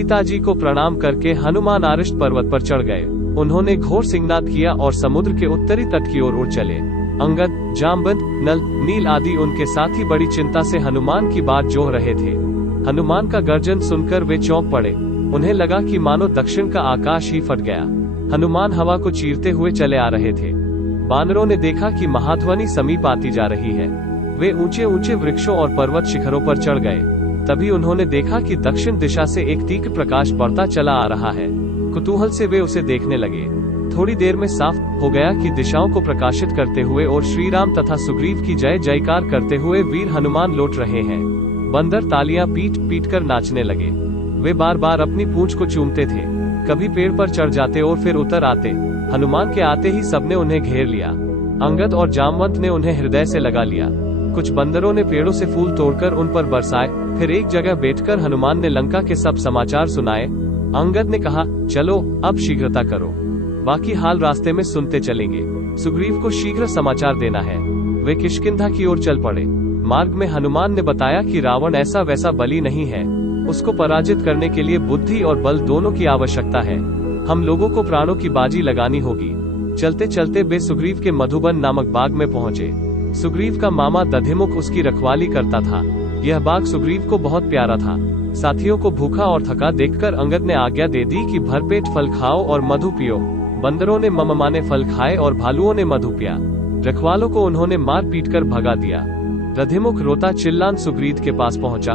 सीता जी को प्रणाम करके हनुमान आरिष्ट पर्वत पर चढ़ गए। उन्होंने घोर सिंहनाद किया और समुद्र के उत्तरी तट की ओर उड़ चले। अंगद, जामवंत, नल, नील आदि उनके साथी बड़ी चिंता से हनुमान की बात जोह रहे थे। हनुमान का गर्जन सुनकर वे चौंक पड़े। उन्हें लगा कि मानो दक्षिण का आकाश ही फट गया। हनुमान हवा को चीरते हुए चले आ रहे थे। बानरों ने देखा कि महाध्वनि समीप आती जा रही है। वे ऊंचे ऊंचे वृक्षों और पर्वत शिखरों पर चढ़ गए। तभी उन्होंने देखा कि दक्षिण दिशा से एक तीव्र प्रकाश बढ़ता चला आ रहा है। कुतूहल से वे उसे देखने लगे। थोड़ी देर में साफ हो गया कि दिशाओं को प्रकाशित करते हुए और श्री राम तथा सुग्रीव की जय जयकार करते हुए वीर हनुमान लौट रहे हैं। बंदर तालियां पीट पीट कर नाचने लगे। वे बार बार अपनी पूंछ को चूमते थे। कभी पेड़ पर चढ़ जाते और फिर उतर आते। हनुमान के आते ही सबने उन्हें घेर लिया। अंगद और जामवंत ने उन्हें हृदय से लगा लिया। कुछ बंदरों ने पेड़ों से फूल तोड़कर उन पर बरसाए। फिर एक जगह बैठकर हनुमान ने लंका के सब समाचार सुनाए। अंगद ने कहा, चलो अब शीघ्रता करो, बाकी हाल रास्ते में सुनते चलेंगे। सुग्रीव को शीघ्र समाचार देना है। वे किष्किंधा की ओर चल पड़े। मार्ग में हनुमान ने बताया कि रावण ऐसा वैसा बली नहीं है। उसको पराजित करने के लिए बुद्धि और बल दोनों की आवश्यकता है। हम लोगों को प्राणों की बाजी लगानी होगी। चलते चलते वे सुग्रीव के मधुबन नामक बाग में पहुंचे। सुग्रीव का मामा दधिमुख उसकी रखवाली करता था। यह बाग सुग्रीव को बहुत प्यारा था। साथियों को भूखा और थका देखकर अंगद ने आज्ञा दे दी कि भरपेट फल खाओ और मधु पियो। बंदरों ने मममाने फल खाए और भालुओं ने मधु पिया। रखवालों को उन्होंने मार पीट कर भगा दिया। दधिमुख रोता चिल्लान सुग्रीव के पास पहुंचा।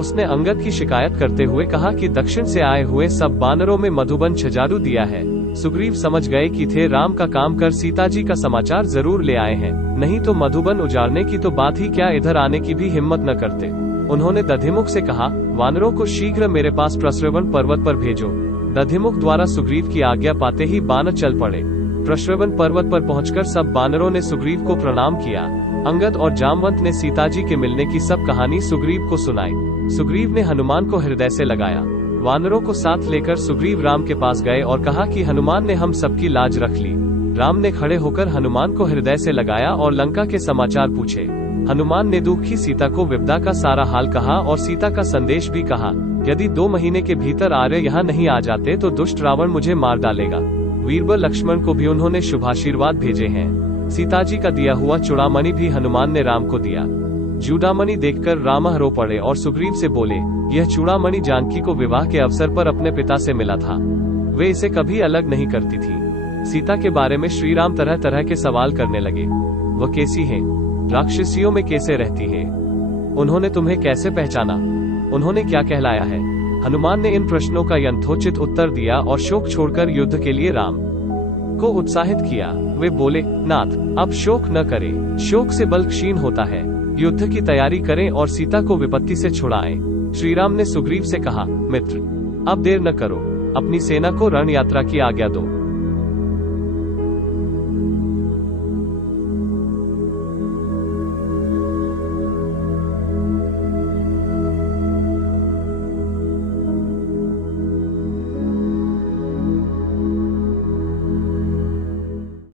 उसने अंगद की शिकायत करते हुए कहा कि दक्षिण से आए हुए सब बानरों में मधुबन छजारू दिया है। सुग्रीव समझ गए कि थे राम का काम कर सीता जी का समाचार जरूर ले आए हैं, नहीं तो मधुबन उजाड़ने की तो बात ही क्या, इधर आने की भी हिम्मत न करते। उन्होंने दधिमुख से कहा, वानरों को शीघ्र मेरे पास प्रश्रवण पर्वत पर भेजो। दधिमुख द्वारा सुग्रीव की आज्ञा पाते ही बानर चल पड़े। प्रश्रवण पर्वत पर पहुंचकर सब बानरों ने सुग्रीव को प्रणाम किया। अंगद और जामवंत ने सीता जी के मिलने की सब कहानी सुग्रीव को सुनाई। सुग्रीव ने हनुमान को हृदय से लगाया। वानरों को साथ लेकर सुग्रीव राम के पास गए और कहा कि हनुमान ने हम सबकी लाज रख ली। राम ने खड़े होकर हनुमान को हृदय से लगाया और लंका के समाचार पूछे। हनुमान ने दुखी सीता को विपदा का सारा हाल कहा और सीता का संदेश भी कहा। यदि 2 महीने के भीतर आर्य यहाँ नहीं आ जाते तो दुष्ट रावण मुझे मार डालेगा। वीरबल लक्ष्मण को भी उन्होंने शुभाशीर्वाद भेजे हैं। सीता जी का दिया हुआ चूड़ामणि भी हनुमान ने राम को दिया। चूड़ामणि देखकर राम रो पड़े और सुग्रीव से बोले, यह चूड़ामणि जानकी को विवाह के अवसर पर अपने पिता से मिला था। वे इसे कभी अलग नहीं करती थी। सीता के बारे में श्री राम तरह तरह के सवाल करने लगे। वह कैसी है? राक्षसियों में कैसे रहती है? उन्होंने तुम्हें कैसे पहचाना? उन्होंने क्या कहलाया है? हनुमान ने इन प्रश्नों का यथोचित उत्तर दिया और शोक छोड़कर युद्ध के लिए राम को उत्साहित किया। वे बोले, नाथ, अब शोक न करें। शोक से बल क्षीण होता है। युद्ध की तैयारी करें और सीता को विपत्ति से छुड़ाएं। श्री राम ने सुग्रीव से कहा, मित्र, अब देर न करो, अपनी सेना को रण यात्रा की आज्ञा दो।